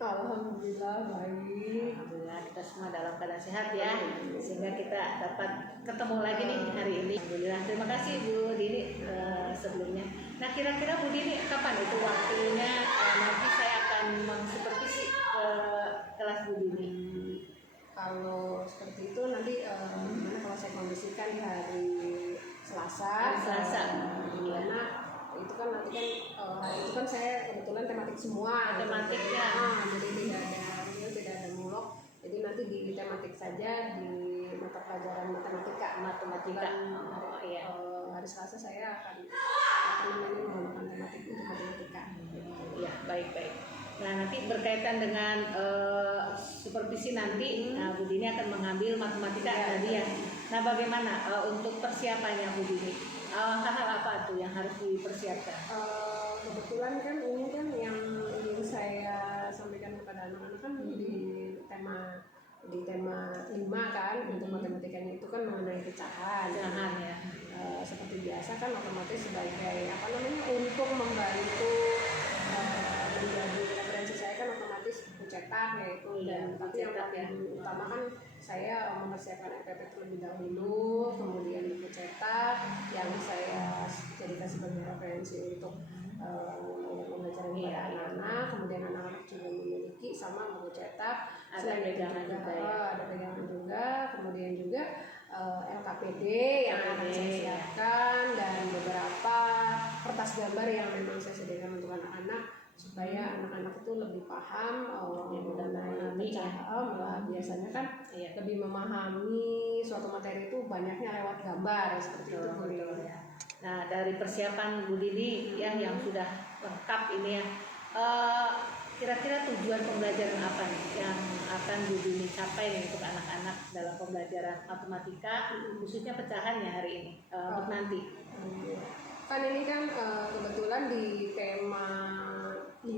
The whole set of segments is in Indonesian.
Alhamdulillah baik. Alhamdulillah kita semua dalam keadaan sehat ya, sehingga kita dapat ketemu lagi nih hari ini. Alhamdulillah, terima kasih Bu Dini sebelumnya. Nah, kira-kira Bu Dini kapan itu waktunya nanti saya akan mengsupervisi kelas Bu Dini? Kalau seperti itu nanti gimana kalau saya kondisikan di hari Selasa. Gimana itu kan nanti kan hari itu kan saya kebetulan tematik semua. Tematiknya. Jadi tidak ada mulok. Jadi nanti di tematik saja di mata pelajaran matematika. Oh iya. Hari Selasa saya akan menggunakan tematik untuk matematika. Ya, baik. Nah, nanti berkaitan dengan supervisi nanti, Bu Dini akan mengambil matematika tadi ya. Nah, bagaimana untuk persiapannya Bu Dini? Hal-hal apa tuh yang harus dipersiapkan? Kebetulan kan ini kan yang ingin saya sampaikan kepada anak-anak kan di tema 5 kan untuk matematikanya itu kan mengenai pecahan ya. Seperti biasa kan otomatis sebagai untuk membantu menjadi referensi saya kan otomatis buku cetak yaitu dan tapi yang paling utama kan saya mempersiapkan RPP terlebih dahulu, kemudian buku cetak yang saya jadikan sebagai referensi untuk mengajarkan kepada anak-anak, kemudian anak-anak juga memiliki sama buku cetak, ada pegangan juga, kemudian juga LKPD yang akan saya siapkan dan beberapa kertas gambar yang memang saya sediakan untuk anak-anak supaya anak-anak itu lebih paham mengenai pecahan. Biasanya kan lebih memahami suatu materi itu banyaknya lewat gambar seperti itu Bu Dini. Nah, dari persiapan Bu Dini yang sudah lengkap ini ya, kira-kira tujuan pembelajaran apa nih yang akan Bu Dini capai nih untuk anak-anak dalam pembelajaran matematika khususnya pecahannya hari ini untuk nanti? Kan ini kan kebetulan di tema 5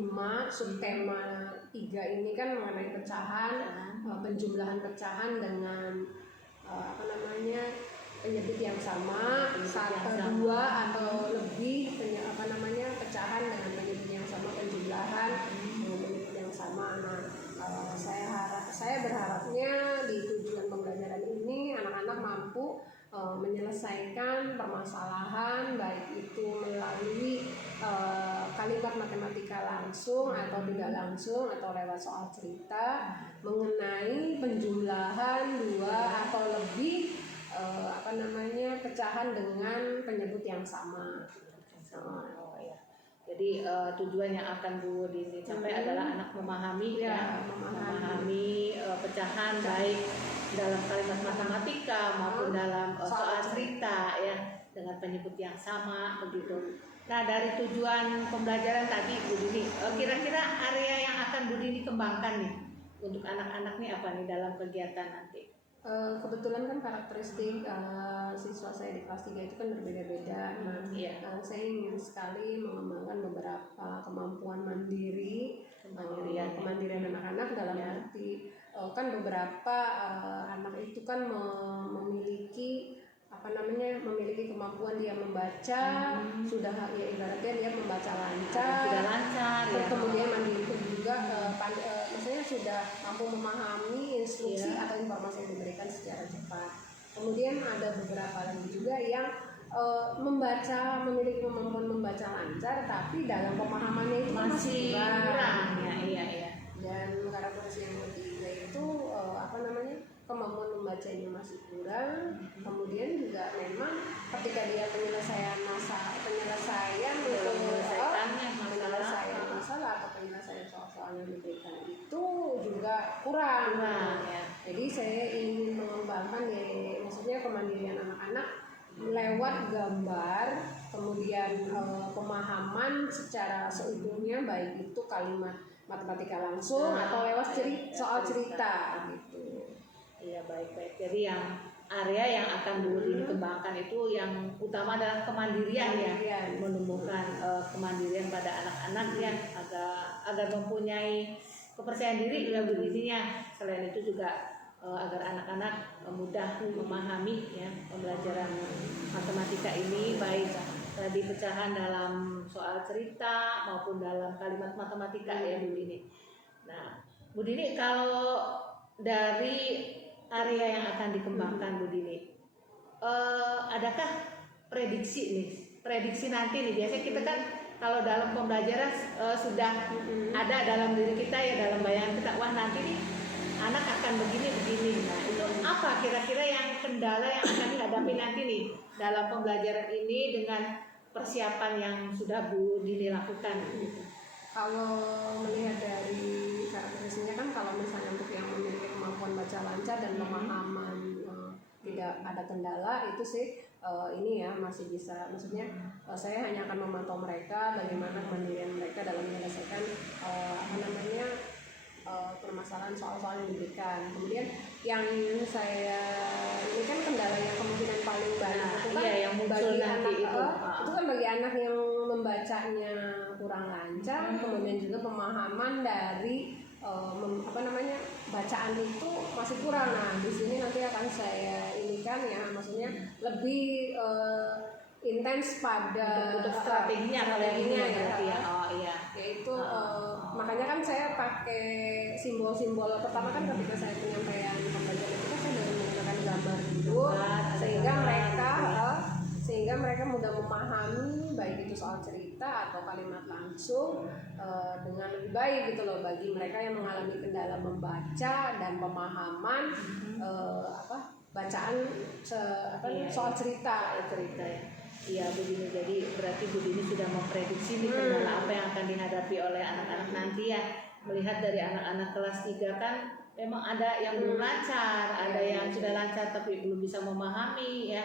subtema 3 ini kan mengenai pecahan, penjumlahan pecahan dengan penyebut yang sama, 1, 2 atau lebih pecahan dengan penyebut yang sama, penjumlahan dengan penyebut yang sama. Nah, saya berharapnya di tujuan pembelajaran ini anak-anak mampu menyelesaikan permasalahan baik itu melalui kalimat matematika langsung atau tidak langsung atau lewat soal cerita mengenai penjumlahan 2 atau lebih pecahan dengan penyebut yang sama. Jadi tujuan yang akan Bu Dini capai adalah anak memahami pecahan baik dalam kalimat matematika maupun dalam soal cerita ya dengan penyebut yang sama begitu. Nah, dari tujuan pembelajaran tadi Bu Dini, kira-kira area yang akan Bu Dini kembangkan nih untuk anak-anak nih apa nih dalam kegiatan nanti? Kebetulan kan karakteristik siswa saya di kelas 3 itu kan berbeda-beda. Saya ingin sekali mengembangkan beberapa kemampuan kemandirian anak-anak dalam arti kan beberapa anak itu kan memiliki kemampuan dia membaca sudah ya ibaratnya dia membaca lancar kemudian mandiri juga maksudnya sudah mampu memahami instruksi atau informasi yang diberikan secara cepat. Kemudian ada beberapa lagi juga yang memiliki kemampuan membaca lancar tapi dalam pemahamannya itu masih kurang. Dan karakteristik yang ketiga itu kemampuan membacanya masih kurang. Kemudian juga memang ketika dia penyelesaian masalah atau penyelesaian soal-soal yang diberikan itu juga kurang. Jadi saya ingin mengembangkan maksudnya kemandirian anak-anak lewat gambar, kemudian pemahaman secara seutuhnya baik itu kalimat matematika langsung atau lewat soal cerita gitu. Iya, baik. Jadi yang area yang akan Bu Dini kembangkan itu yang utama adalah kemandirian. Menumbuhkan kemandirian pada anak-anak ya agar mempunyai kepercayaan diri dalam dirinya. Selain itu juga agar anak-anak mudah memahami ya pembelajaran matematika ini baik tadi pecahan dalam soal cerita maupun dalam kalimat matematika ya Bu Dini. Nah, Dini, kalau dari area yang akan dikembangkan Bu Dini, adakah prediksi nanti nih? Biasanya kita kan kalau dalam pembelajaran sudah ada dalam diri kita ya, dalam bayangan kita, wah nanti nih anak akan begini. Nah itu apa kira-kira yang kendala yang akan dihadapi nanti nih dalam pembelajaran ini dengan persiapan yang sudah Bu Dini lakukan? Kalau melihat dari karakteristiknya kan, kalau misalnya untuk yang memiliki kemampuan baca lancar dan pemahaman tidak ada kendala, itu sih ini ya masih bisa, maksudnya saya hanya akan memantau mereka bagaimana kemandirian mereka dalam menyelesaikan permasalahan soal-soal yang diberikan. Kemudian yang saya ini kan kendala yang kemungkinan paling banyak itu kan yang bagi nanti anak itu kan bagi anak yang membacanya kurang lancar, kemudian juga pemahaman dari bacaan itu masih kurang. Nah di sini nanti akan saya inikan ya, maksudnya lebih intens pada untuk strateginya ya. Oh iya. Yaitu makanya kan saya pakai simbol-simbol. Pertama kan ketika saya penyampaian pembelajaran itu kan saya dengan menggunakan gambar dulu, sehingga mereka mudah memahami baik itu soal cerita atau kalimat langsung dengan lebih baik gitu loh, bagi mereka yang mengalami kendala membaca dan pemahaman bacaan soal cerita ya. Iya Bu Dini, jadi berarti Bu Dini sudah memprediksi nih kendala apa yang akan dihadapi oleh anak-anak nanti ya. Melihat dari anak-anak kelas 3 kan memang ada yang belum lancar, ada yang sudah lancar tapi belum bisa memahami ya.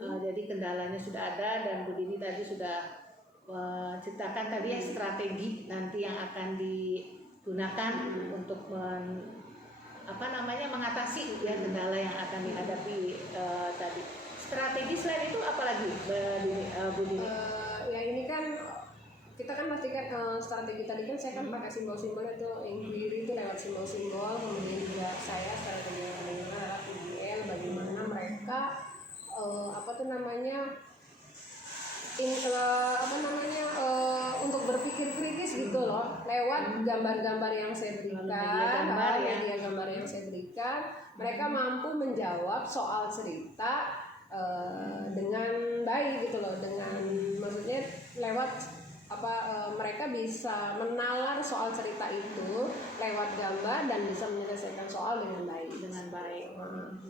Jadi kendalanya sudah ada, dan Bu Dini tadi sudah menceritakan tadi ya strategi nanti yang akan digunakan untuk mengatasi ya kendala yang akan dihadapi tadi. Strategi selain itu apa lagi Bu Dini? Ya ini kan kita kan pastikan strategi tadi kan saya kan pakai simbol-simbol itu, inquiry itu lewat simbol-simbol, kemudian juga saya strategi yang lewat PBL, bagaimana mereka untuk berpikir kritis gitu loh, lewat gambar-gambar yang saya berikan, media gambar yang saya berikan, mereka mampu menjawab soal cerita dengan baik gitu loh, dengan maksudnya lewat mereka bisa menalar soal cerita itu lewat gambar dan bisa menyelesaikan soal dengan baik.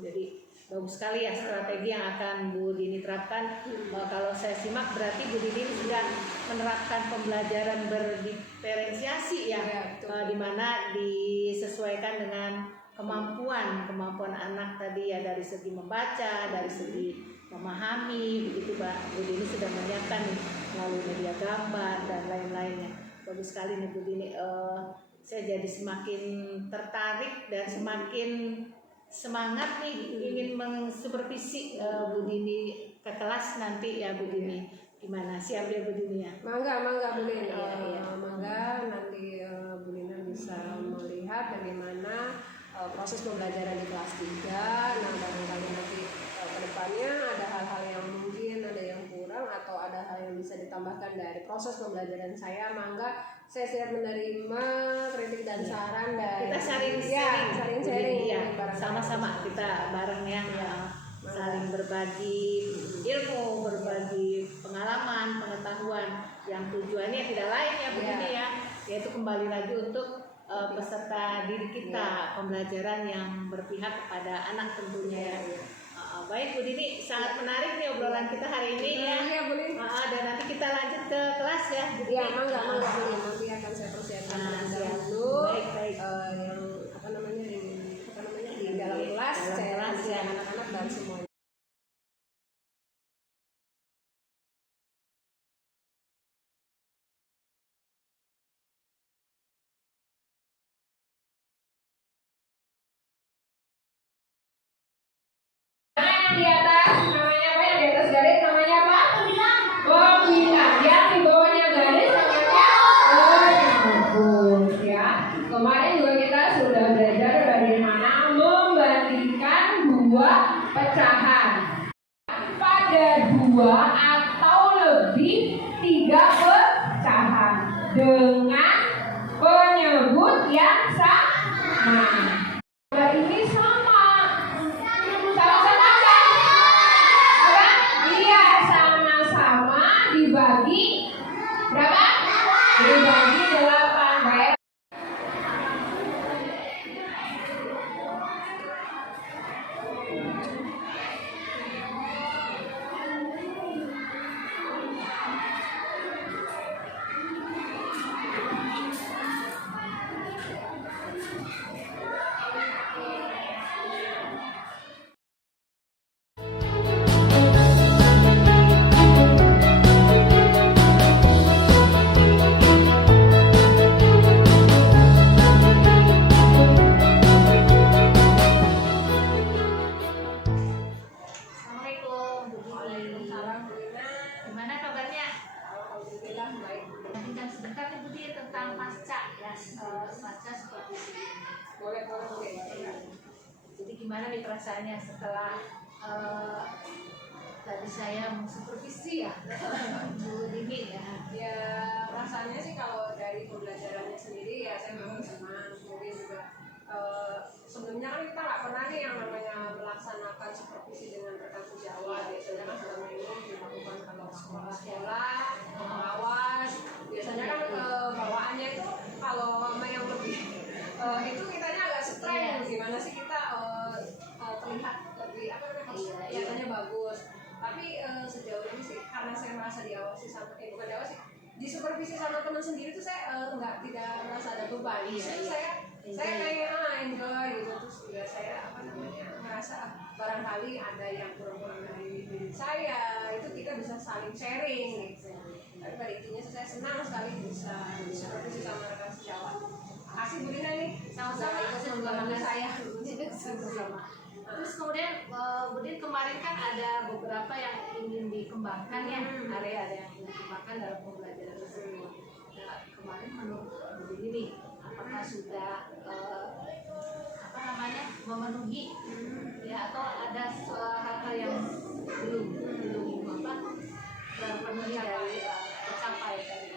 Jadi bagus sekali ya strategi yang akan Bu Dini terapkan. Kalau saya simak berarti Bu Dini sudah menerapkan pembelajaran berdiferensiasi ya, di mana disesuaikan dengan kemampuan anak tadi ya, dari segi membaca, dari segi memahami, begitu Mbak. Bu Dini sudah menyiapkan melalui media gambar dan lain-lainnya. Bagus sekali nih Bu Dini. Saya jadi semakin tertarik dan semakin semangat nih ingin mensupervisi Bu Dini ke kelas nanti ya Bu Dini. Gimana, siap ya Bu Dini ya? Mangga Bu Dini. Mangga nanti Bu Dini bisa melihat bagaimana proses pembelajaran di kelas 3. Nah barangkali nanti ke depannya ada hal-hal yang mungkin ada yang kurang atau ada hal yang bisa ditambahkan dari proses pembelajaran saya. Mangga, saya siap menerima kritik dan saran dari kita saling sharing ya, sama-sama kita bareng ya, saling berbagi ilmu, berbagi pengalaman, pengetahuan yang tujuannya tidak lain ya begini ya, yaitu kembali lagi untuk peserta didik kita, pembelajaran yang berpihak kepada anak tentunya ya. Baik Bu Dini, sangat menarik nih obrolan kita hari ini ya. Iya boleh. Dan nanti kita lanjut ke kelas ya. Iya mangga boleh. Nanti akan saya persiapkan dulu. Baik. Di dalam kelas saya anak-anak dan semuanya. Di atas namanya apa? Yang di atas garis namanya apa? Pembina. Yang di bawahnya garis namanya rumus ya. Kemarin juga kita sudah belajar bagaimana membandingkan dua pecahan pada 2 atau lebih 3 pecahan dengan penyebut yang sama. gimana nih perasaannya setelah tadi saya supervisi ya Bu Dini ya? Ya rasanya sih kalau dari pembelajarannya sendiri ya saya memang senang. Kemudian juga sebelumnya kan kita nggak pernah nih yang namanya melaksanakan supervisi dengan rekan sejawat. Biasanya kan selama ini dilakukan kalau sekolah-sekolah, pengawas. Biasanya kan bawaannya itu kalau sama yang lebih itu kitanya agak stres. Gimana sih kita terlihat lebih apa namanya kelihatannya bagus. Tapi sejauh ini sih karena saya merasa diawasi sama bukan diawasi, disupervisi sama teman sendiri tuh saya tidak merasa ada beban. Saya kayak enjoy gitu, terus juga saya apa namanya merasa barangkali ada yang kurang-kurang dari diri saya, itu kita bisa saling sharing gitu. Tapi pada intinya saya senang sekali bisa disupervisi sama rekan sejawat. Makasih Bu Dina nih, sama-sama ikut membantu saya. Sama-sama. Terus kemudian Bu Din kemarin kan ada beberapa yang ingin dikembangkan ya, area ada yang ingin dikembangkan dalam pembelajaran tersebut. Nah, kemarin menurut Bu Din ini apakah sudah memenuhi ya, atau ada hal-hal yang belum terpenuhi dari tercapai dari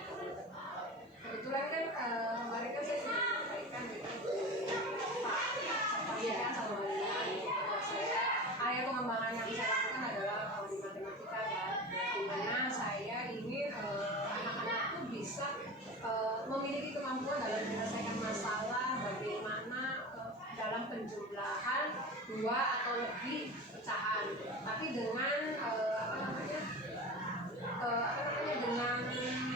kebetulan kan kemarin kan saya sudah menyampaikan gitu Pak sama saya area pengembangan yang saya lakukan adalah di matematika kan, dimana saya ingin anak-anak itu bisa memiliki kemampuan dalam menyelesaikan masalah bagaimana dalam penjumlahan 2 atau lebih pecahan, tapi dengan dengan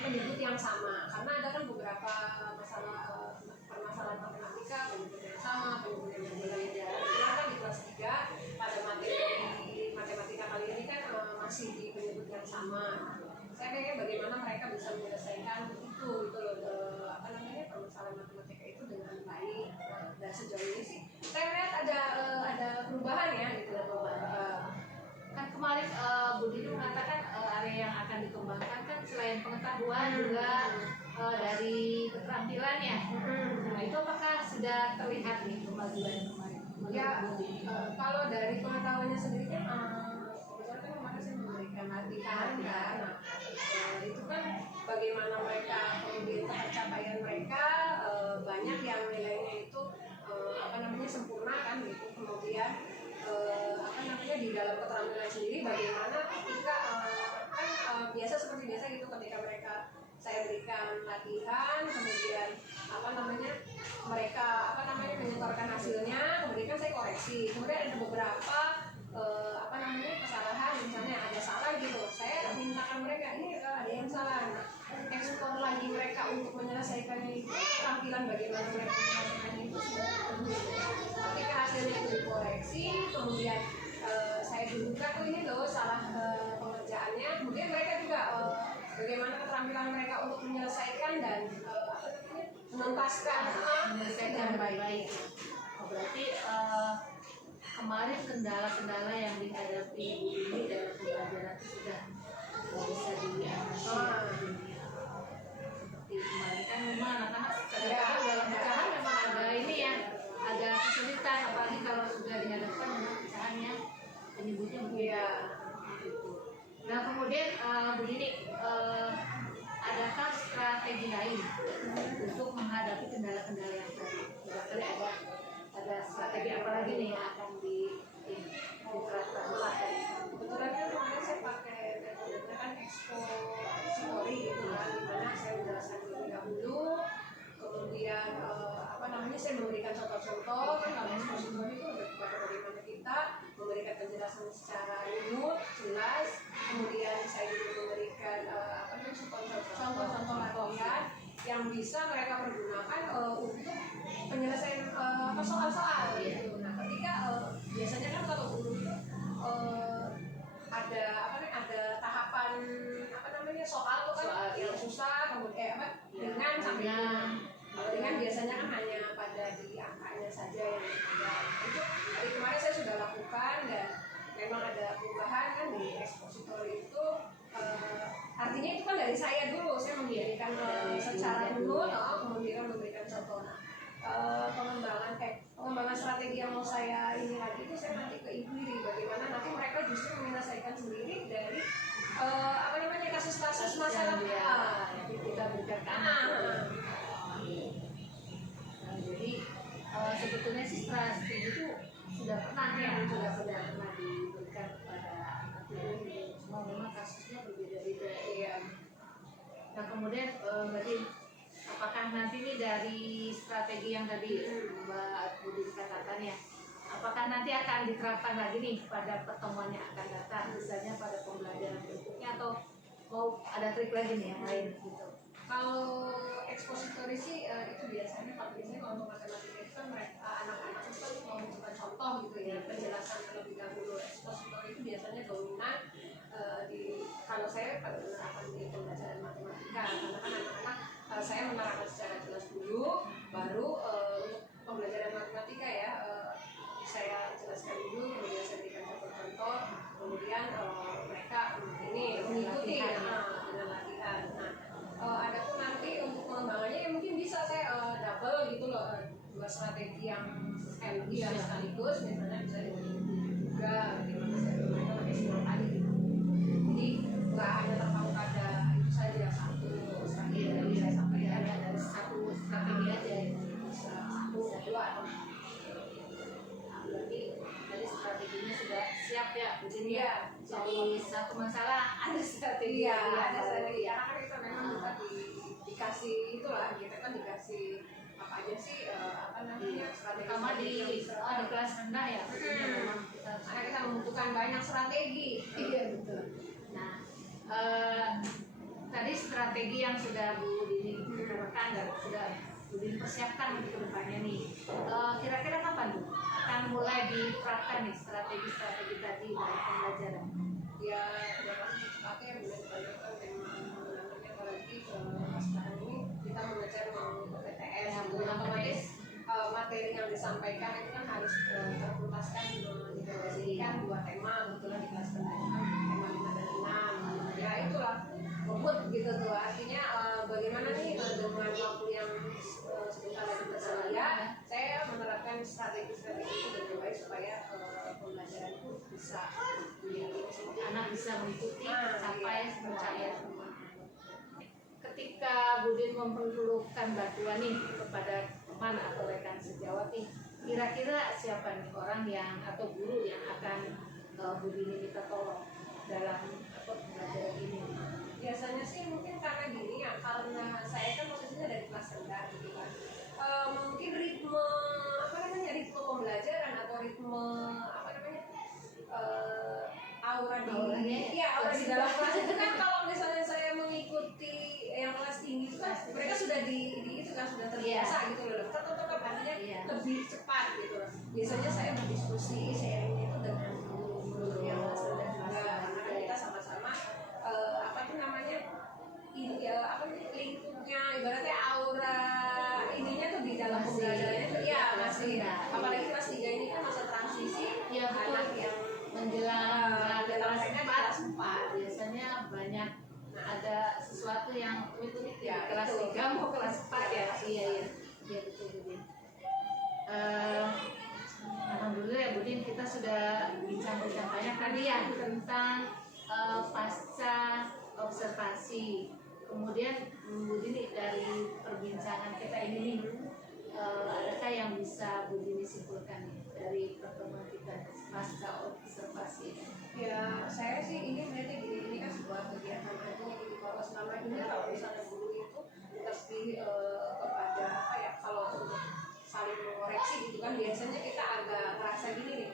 penyebut yang sama, karena ada kan beberapa permasalahan matematika penyebut yang sama, penyebut yang berbeda. Kan di kelas 3 pada materi matematika kali ini kan masih di penyebut yang sama. Saya kayaknya bagaimana mereka bisa menyelesaikan itu loh, permasalahan matematika itu dengan baik. Dan sejauh ini sih saya lihat ada perubahan ya gitu. Kan kemarin Bu Dini mengatakan area yang akan dikembangkan kan selain pengetahuan juga dari keterampilannya. Nah, itu apakah sudah terlihat nih kemajuan kemarin? Ya, kalau dari pengetahuannya sendiri kan kebetulan kan kemarin saya memberikan latihan kan. Itu kan bagaimana mereka kemudian pencapaian mereka banyak yang nilainya itu sempurna kan gitu. Kemudian di dalam keterampilan sendiri bagaimana ketika biasa seperti biasa gitu, ketika mereka saya berikan latihan, kemudian mereka menyetorkan hasilnya, kemudian kan saya koreksi, kemudian ada beberapa kesalahan, misalnya ada salah gitu, saya mintakan mereka ini ada yang salah, ekspor lagi mereka untuk menyelesaikannya itu, keterampilan bagaimana mereka menyelesaikannya itu sudah ketika hasilnya itu dikoreksi, kemudian saya duga ini loh salah pengerjaannya, kemudian mereka juga bagaimana keterampilan mereka untuk menyelesaikan dan menuntaskan menyelesaikan baik-baik. Berarti kemarin kendala-kendala yang dihadapi Bu Dini dalam pembelajaran itu sudah bisa diatasi. Seperti kemarin kan memang anak-anak kadang-kadang dalam pecahan memang ada ini ya, ada kesulitan, apalagi kalau sudah dihadapkan dengan pecahannya penyebutnya berbeda. Nah kemudian Bu Dini, adakah strategi lain untuk menghadapi kendala-kendala yang tadi? Barangkali ada strategi apa lagi nih yang akan diterapkan? Kebetulan kan kemarin saya pakai metode kan expository gitu kan, dimana saya menjelaskan terlebih dahulu, kemudian saya memberikan contoh-contoh kan. Kalau expository itu bagaimana kita memberikan penjelasan secara runut, jelas, kemudian saya juga memberikan contoh-contoh latihan yang bisa mereka pergunakan untuk penyelesaian soal-soal gitu. Nah, ketika biasanya kan kalau guru itu ada tahapan soal tuh kan yang susah, kemudian dengan sampai dengan biasanya kan hanya pada di angkanya saja yang itu dari kemarin saya sudah lakukan dan memang ada perubahan kan di expository itu. Artinya itu kan dari saya dulu, saya memberikan secara dulu, kemudian memberikan contoh. Pengembangan strategi yang mau saya ini lagi itu justru menyelesaikan sendiri dari apa namanya kasus-kasus masalah yang kita berikan ke anak. Jadi sebetulnya sih strategi itu sudah pernah diberikan kepada anak itu, cuma memang kasusnya berbeda-beda. Nah kemudian berarti apakah nanti ini dari strategi yang tadi Mbak Budi katakan ya, apakah nanti akan diterapkan lagi nih pada pertemuan yang akan datang, misalnya pada pembelajaran berikutnya, atau mau ada trik lagi nih yang lain gitu? Kalau ekspositori sih itu biasanya kalau untuk matematika itu kan mereka anak-anak itu kan mau mencoba contoh gitu ya, penjelasan terlebih dahulu. Ekspositori itu biasanya dominan kalau saya pada penerapan di pembelajaran matematika, karena kan anak-anak saya menerapkan secara jelas dulu, baru untuk pembelajaran matematika ya saya jelaskan dulu, kemudian saya berikan contoh-contoh, kemudian mereka ini mengikuti dengan latihan. Ada pun nanti untuk pengembangannya ya mungkin bisa saya double gitu loh, dua strategi yang sekaligus, misalnya bisa juga bagaimana saya mereka mengeksplor tadi gitu. Jadi nggak hanya terpaku pada itu saja satu strategi yang saya sampaikan, dari satu strategi aja bisa satu dua atau berarti tadi strateginya sudah siap ya, begini ya. Jadi satu masalah ada strategi. Ada strategi. Karena kan kita memang kita dikasih itulah, kita kan dikasih apa aja sih apa namanya strategi. Terutama di kelas rendah ya. Memang kita membutuhkan banyak strategi. Iya betul. Nah tadi strategi yang sudah Bu Dini terapkan dan sudah Bu Dini persiapkan untuk kedepannya nih, kira-kira kapan Bu akan mulai diterapkan nih strategi-strategi tadi dari pembelajaran? Ya pasti dipakai mulai ditanyakan memang namanya, apalagi sekarang ini kita mengejar mau PTS gitu, otomatis materi yang disampaikan itu kan harus tertuntaskan, didiskusikan dua tema kebetulan di kelas kenaikan tema 5 dan 6 ya itulah bobot gitu tuh, artinya bagaimana nih dengan waktu yang sebentar lagi tersedia saya menerapkan strategi-strategi itu dengan baik supaya pembelajaran itu bisa anak bisa mengikuti sampai percaya semua. Ketika Budin memerlukan bantuan nih kepada teman atau rekan sejawat nih, kira-kira siapa nih orang yang atau guru yang akan Budin minta tolong dalam pembelajaran ini? Biasanya sih mungkin karena gini ya, karena saya kan posisinya dari kelas rendah gitu kan, mungkin ritme ritme pembelajaran atau ritme aura di dalam kelas itu kan, kalau misalnya saya mengikuti yang kelas tinggi itu kan mereka sudah sudah terbiasa gitu loh, tetap artinya lebih cepat gitu loh. Biasanya saya berdiskusi sharingnya itu dengan guru yang kelas rendah juga, karena kita sama-sama lingkupnya ibaratnya aura ininya tuh di dalam pembelajarannya tuh masih apalagi kelas 3 ini kan masa transisi anak yang menjelang kelas 4 biasanya banyak ada sesuatu yang unik di kelas 3 mau kelas 4 ya. Iya betul. Alhamdulillah ya Budin, kita sudah bincang-bincang banyak tadi ya tentang pasca observasi. Kemudian Bu Dini, dari perbincangan kita ini nih, adakah yang bisa Bu Dini simpulkan nih dari pertemuan kita pasca observasi? Ya saya sih ini berarti ini kan sebuah kegiatan artinya di kalau selama ini kalau misalnya guru itu pasti kepada kalau untuk saling mengoreksi gitu kan, biasanya kita agak merasa gini nih,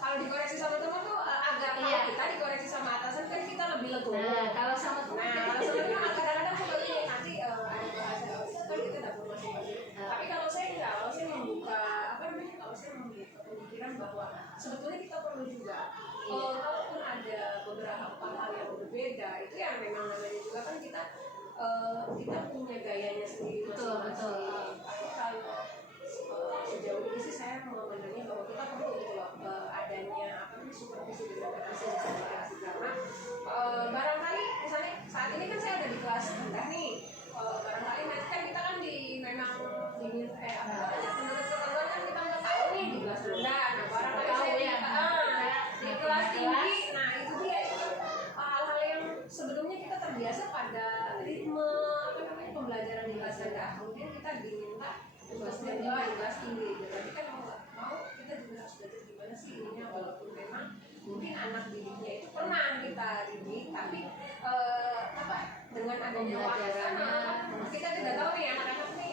kalau dikoreksi sama teman tuh agak kalau kita dikoreksi sama atasan kan kita lebih legowo. Kalau sama teman kadang-kadang seperti nanti ada bahasa kan kita dapur masing-masing. Tapi kalau saya enggak, kalau saya membuka pemikiran bahwa sebetulnya kita perlu juga kalaupun ada beberapa hal yang berbeda, itu yang memang namanya juga kan kita punya gayanya sendiri masing-masing. Tapi kalau sejauh ini sih saya memandangnya bahwa kita perlu gitu loh adanya supervisi dan revisi, karena barangkali misalnya saat ini kan saya ada di kelas rendah nih, barangkali nanti kan kita kan memang menurut ketentuan kan kita nggak tahu nih di kelas rendah, nah barangkali saya di kelas tinggi adanya warisan, kita tidak tahu nih anak-anak nih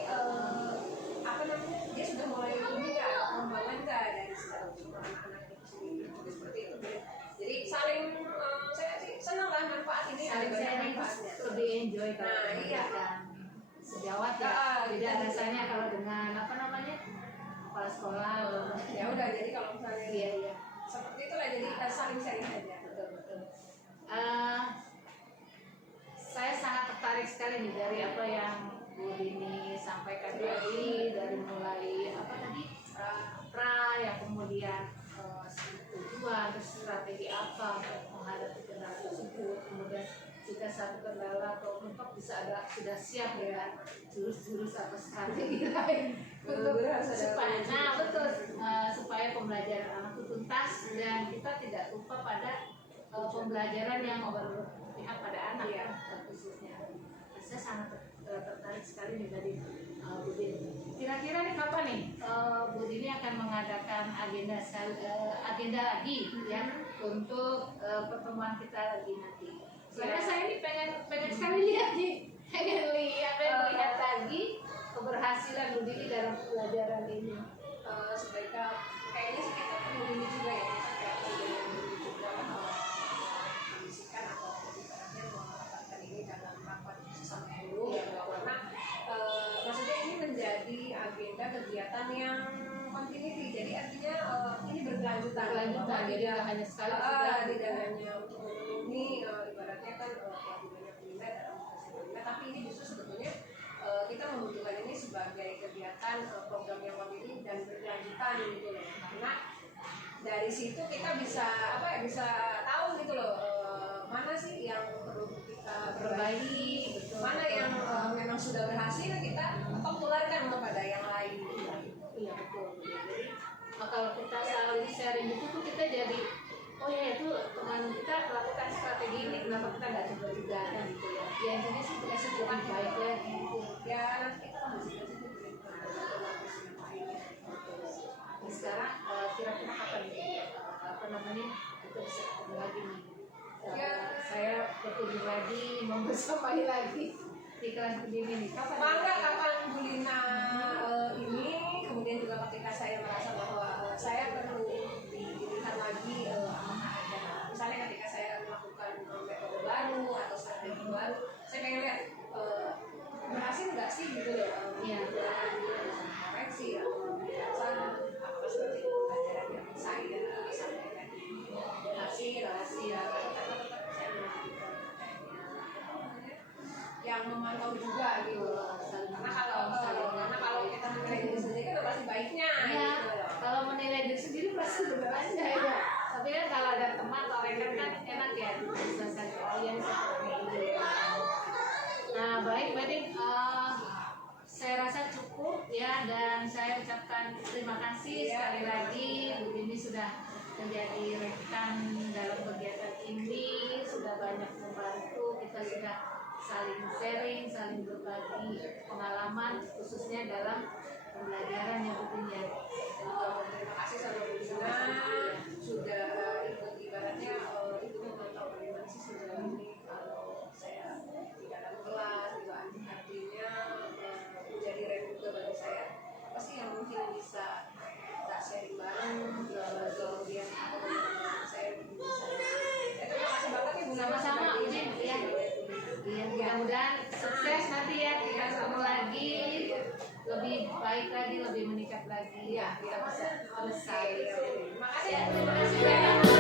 apa namanya, dia sudah mulai ini nggak pengembangan nggak dari anak-anak itu sendiri seperti itu. Jadi saling saya sih senang lah manfaat ini, ada banyak manfaatnya. Lebih enjoy kalau Nah, iya. sejawat ya. Beda rasanya kalau dengan apa namanya kepala sekolah. Ya udah, jadi kalau misalnya Iya. seperti itulah, jadi kita saling sharing aja. Betul. Saya sangat tertarik sekali nih dari apa yang Bu Dini sampaikan tadi, dari mulai apa tadi pra yang kemudian tujuan, terus strategi apa untuk menghadapi kendala tersebut, kemudian jika satu kendala atau mentok bisa ada sudah siap dengan jurus-jurus atau strategi lain untuk supaya supaya pembelajaran anak itu tuntas dan kita tidak lupa pada pembelajaran yang berpihak pada anak khususnya. Saya sangat tertarik sekali nih tadi Bu Dini. Kira-kira nih kapan nih Bu Dini akan mengadakan agenda lagi ya untuk pertemuan kita lagi nanti. Soalnya saya ini pengen sekali lihat nih, pengen lihat lagi keberhasilan Bu Dini dalam pelajaran ini. Sebaiknya kayaknya sih kita perlu ini juga ya, kayak juga mengisikan atau ibaratnya melakukan ini dalam rapat sama guru karena maksudnya ini menjadi agenda kegiatan yang continuity, jadi artinya ini berkelanjutan, Jadi nggak hanya sekali tidak hanya untuk memenuhi ibaratnya kan kewajibannya penilai dalam proses tapi ini justru sebetulnya kita membutuhkan ini sebagai kegiatan program yang continuity dan berkelanjutan gitu loh, karena dari situ kita bisa bisa tahu gitu loh mana sih yang perlu kita perbaiki, mana yang memang sudah berhasil kita tularkan kepada yang lain. Iya betul. Jadi kalau kita saling sharing itu tuh kita jadi oh ya itu teman kita melakukan strategi ini, kenapa kita nggak coba juga kan gitu ya. Ya intinya sih kita lebih baik lagi gitu. Ya nanti kita masih sekarang kira-kira kapan nih apa namanya kita bisa ketemu lagi nih. Saya berkunjung lagi, membersamai lagi di kelas begini nih. Kapan Bu Lina ini, kemudian juga ketika saya merasa bahwa saya perlu dilihat lagi ada misalnya ketika saya melakukan metode baru atau strategi baru, saya pengen lihat berhasil nggak sih gitu loh. Koreksi atau apa seperti pelajaran yang saya sampaikan hasil yang memantau juga gitu, karena kalau kita menilai diri sendiri kan pasti baiknya ya, gitu. kalau menilai diri sendiri pasti lebih baik ya. Tapi kan kalau ada teman atau rekan kan enak ya bisa saja kalian seperti ini. Nah baik saya rasa cukup ya, dan saya ucapkan terima kasih sekali lagi Bu Dini sudah menjadi rekan dalam kegiatan ini, sudah banyak membantu, kita sudah saling sharing, saling berbagi pengalaman khususnya dalam pembelajaran yang tentunya. Terima kasih sama Bu Dina sudah ikut ibaratnya ikut memantau bagaimana sih sejauh ini kalau saya di dalam kelas juga artinya menjadi rem juga bagi saya apa sih yang mungkin bisa kita sharing bareng kemudian saya bisa terima kasih banget nih Bu Dina. Sama-sama Bu Dina ya. Iya, mudah-mudahan sukses nanti ya, kita ketemu lagi lebih baik lagi, lebih meningkat lagi ya, kita bisa selesai. Terima kasih.